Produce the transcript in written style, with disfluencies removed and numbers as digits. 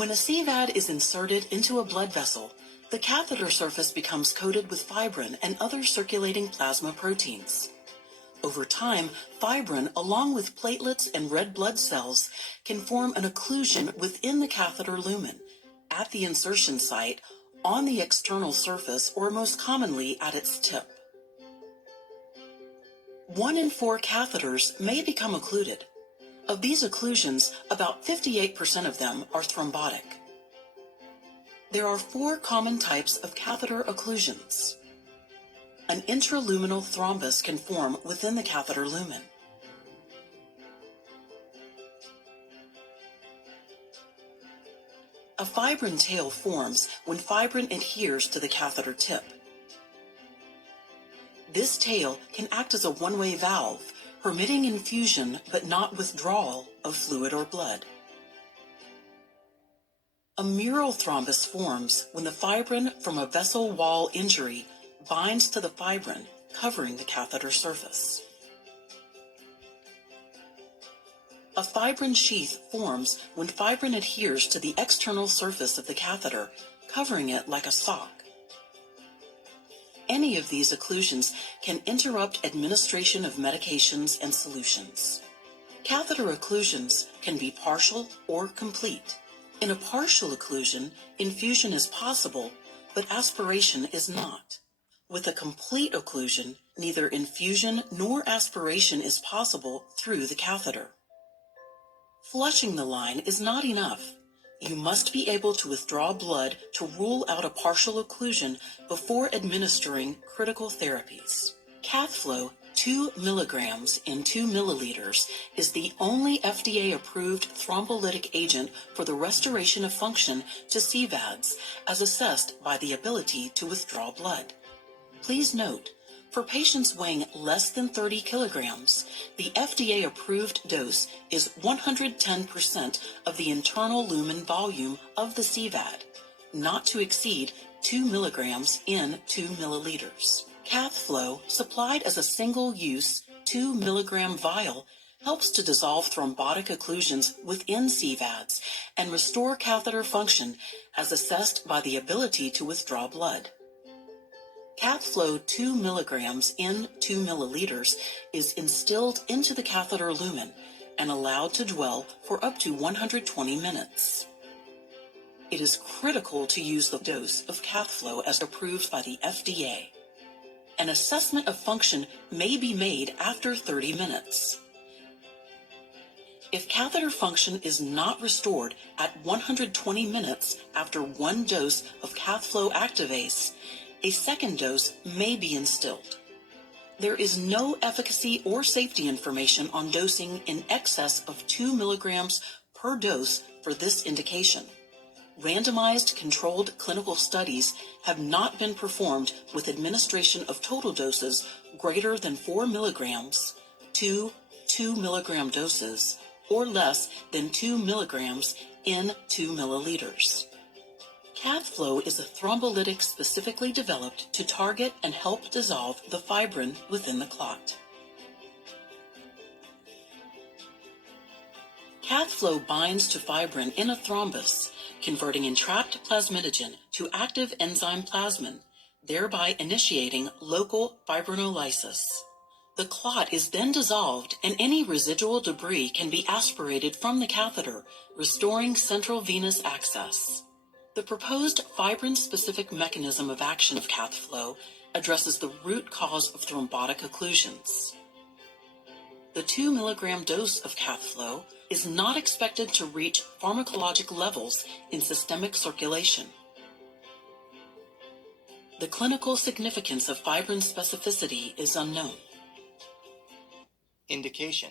When a CVAD is inserted into a blood vessel, the catheter surface becomes coated with fibrin and other circulating plasma proteins. Over time, fibrin, along with platelets and red blood cells, can form an occlusion within the catheter lumen, at the insertion site, on the external surface, or most commonly at its tip. 1 in 4 catheters may become occluded. Of these occlusions, about 58% of them are thrombotic. There are 4 common types of catheter occlusions. An intraluminal thrombus can form within the catheter lumen. A fibrin tail forms when fibrin adheres to the catheter tip. This tail can act as a one-way valve, permitting infusion but not withdrawal of fluid or blood. A mural thrombus forms when the fibrin from a vessel wall injury binds to the fibrin covering the catheter surface. A fibrin sheath forms when fibrin adheres to the external surface of the catheter, covering it like a sock. Any of these occlusions can interrupt administration of medications and solutions. Catheter occlusions can be partial or complete. In a partial occlusion, infusion is possible, but aspiration is not. With a complete occlusion, neither infusion nor aspiration is possible through the catheter. Flushing the line is not enough. You must be able to withdraw blood to rule out a partial occlusion before administering critical therapies. Cathflo 2 milligrams in 2 milliliters is the only FDA-approved thrombolytic agent for the restoration of function to CVADs as assessed by the ability to withdraw blood. Please note, for patients weighing less than 30 kilograms, the FDA-approved dose is 110% of the internal lumen volume of the CVAD, not to exceed 2 milligrams in 2 milliliters. Cathflo, supplied as a single-use 2 milligram vial, helps to dissolve thrombotic occlusions within CVADs and restore catheter function as assessed by the ability to withdraw blood. Cathflo 2 milligrams in 2 milliliters is instilled into the catheter lumen and allowed to dwell for up to 120 minutes. It is critical to use the dose of Cathflo as approved by the FDA. An assessment of function may be made after 30 minutes. If catheter function is not restored at 120 minutes after 1 dose of Cathflo activase, a second dose may be instilled. There is no efficacy or safety information on dosing in excess of 2 milligrams per dose for this indication. Randomized controlled clinical studies have not been performed with administration of total doses greater than 4 milligrams, 2 milligram doses, or less than 2 milligrams in 2 milliliters. Cathflo is a thrombolytic specifically developed to target and help dissolve the fibrin within the clot. Cathflo binds to fibrin in a thrombus, converting entrapped plasminogen to active enzyme plasmin, thereby initiating local fibrinolysis. The clot is then dissolved and any residual debris can be aspirated from the catheter, restoring central venous access. The proposed fibrin-specific mechanism of action of Cathflo addresses the root cause of thrombotic occlusions. The 2 milligram dose of Cathflo is not expected to reach pharmacologic levels in systemic circulation. The clinical significance of fibrin specificity is unknown. Indication: